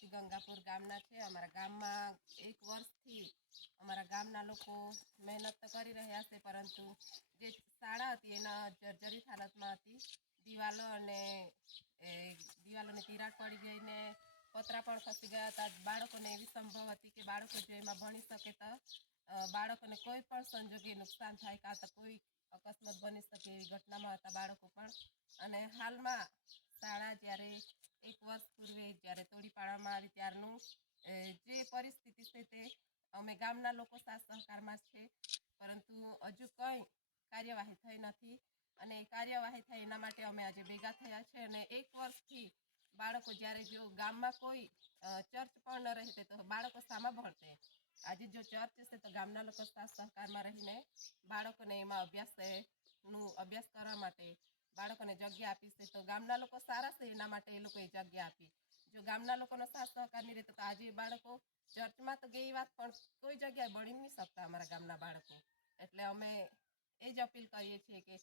કાશી ગંગાપુર ગામના છે. અમારા ગામમાં એક વર્ષથી અમારા ગામના લોકો મહેનત તો કરી રહ્યા છે, પરંતુ જે શાળા હતી એના જર્જરિત હાલતમાં હતી. દિવાલો અને દિવાલોની તિરાડ પડી ગઈને પતરા પણ ખસી ગયા હતા. બાળકોને એવી સંભવ હતી કે બાળકો જો એમાં ભણી શકે તો બાળકોને કોઈ પણ સંજોગે નુકસાન થાય કાં તો કોઈ અકસ્માત બની શકે એવી ઘટનામાં હતા બાળકો પણ. અને હાલમાં શાળા જ્યારે એક વર્ષ પૂર્વે જ્યારે તોડી પાડવામાં આવી ત્યારનું જે પરિસ્થિતિ છે તે અમે ગામના લોકો સાથ સહકારમાં છે, પરંતુ હજુ કંઈ કાર્યવાહી થઈ નથી અને કાર્યવાહી થાય એના માટે અમે આજે ભેગા થયા છે અને એક વર્ષથી બાળકો જ્યારે જો ગામમાં કોઈ ચર્ચ પણ ન રહેતે તો બાળકો શામાં ભણતે. આજે જો ચર્ચ છે તો ગામના લોકો સાથ સહકારમાં રહીને બાળકોને એમાં અભ્યાસનું અભ્યાસ કરવા માટે બાળકોને જગ્યા આપી તો ગામના લોકો સારા છે, એના માટે એ લોકોએ જગ્યા આપી. જો ગામના લોકોનો સાથ સહકાર નહીં રહેતો તો આજે બાળકો ચર્ચમાં તો ગઈ વાત, પણ કોઈ જગ્યાએ ભણી નહીં શકતા અમારા ગામના બાળકો. એટલે અમે એ જ અપીલ કરીએ છીએ કે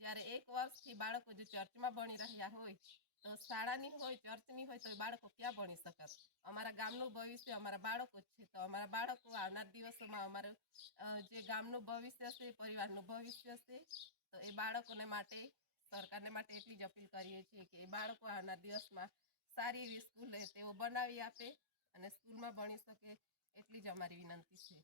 જ્યારે એક વર્ષથી બાળકો જો ચર્ચમાં ભણી રહ્યા હોય, તો શાળાની હોય ચર્ચની હોય તો એ બાળકો ક્યાં ભણી શકત અમારા ગામનું ભવિષ્ય, અમારા બાળકો જ છે, તો અમારા બાળકો આવનાર દિવસોમાં અમારું જે ગામનું ભવિષ્ય છે, પરિવારનું ભવિષ્ય છે, તો એ બાળકોને માટે સરકારને માટે એટલી જ અપીલ કરીએ છીએ કે બાળકો આના દિવસમાં સારી એવી સ્કૂલે તેઓ બનાવી આપે અને સ્કૂલમાં ભણી શકે એટલી જ અમારી વિનંતી છે.